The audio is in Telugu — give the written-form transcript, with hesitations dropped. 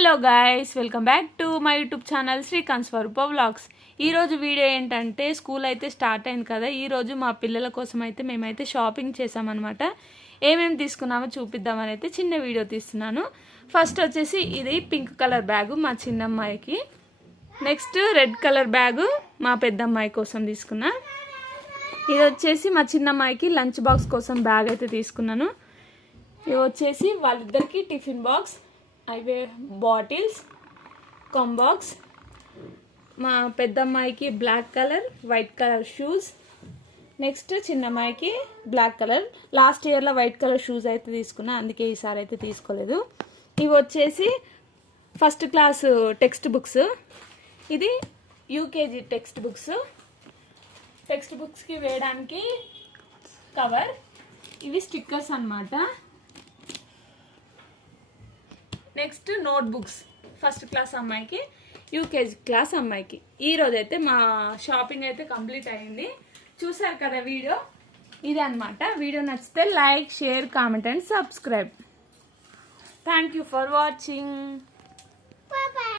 Hello guys, welcome back to my YouTube channel Srikanth Swaroopa vlogs. ఈరోజు వీడియో ఏంటంటే స్కూల్ అయితే స్టార్ట్ అయింది కదా. ఈరోజు మా పిల్లల కోసం అయితే మేమైతే షాపింగ్ చేసామన్నమాట. ఏమేమి తీసుకున్నామో చూపిద్దామని అయితే చిన్న వీడియో తీస్తున్నాను. ఫస్ట్ వచ్చేసి ఇది పింక్ కలర్ బ్యాగు మా చిన్నమ్మాయికి. నెక్స్ట్ రెడ్ కలర్ బ్యాగు మా పెద్దమ్మాయి కోసం తీసుకున్నా. ఇది వచ్చేసి మా చిన్నమ్మాయికి లంచ్ బాక్స్ కోసం బ్యాగ్ అయితే తీసుకున్నాను. ఇది వచ్చేసి వాళ్ళిద్దరికి టిఫిన్ బాక్స్, అవే బాటిల్స్, కాంబాక్స్. మా పెద్దమ్మాయికి black colour white colour shoes. Next చిన్నమ్మాయికి బ్లాక్ కలర్. లాస్ట్ ఇయర్లో వైట్ కలర్ షూస్ అయితే తీసుకున్నా, అందుకే ఈసారి అయితే తీసుకోలేదు. ఇవి వచ్చేసి ఫస్ట్ క్లాస్ టెక్స్ట్ బుక్స్. ఇది యూకేజీ టెక్స్ట్ బుక్స్. టెక్స్ట్ బుక్స్కి వేయడానికి కవర్. ఇవి స్టిక్కర్స్ అన్నమాట. Next note books first class అమ్మాయికి, యూకేజీ క్లాస్ అమ్మాయికి. ఈరోజు అయితే మా షాపింగ్ అయితే కంప్లీట్ అయింది. చూసారు కదా వీడియో, ఇదే అనమాట. వీడియో నచ్చితే like, share, comment and subscribe. Thank you for watching.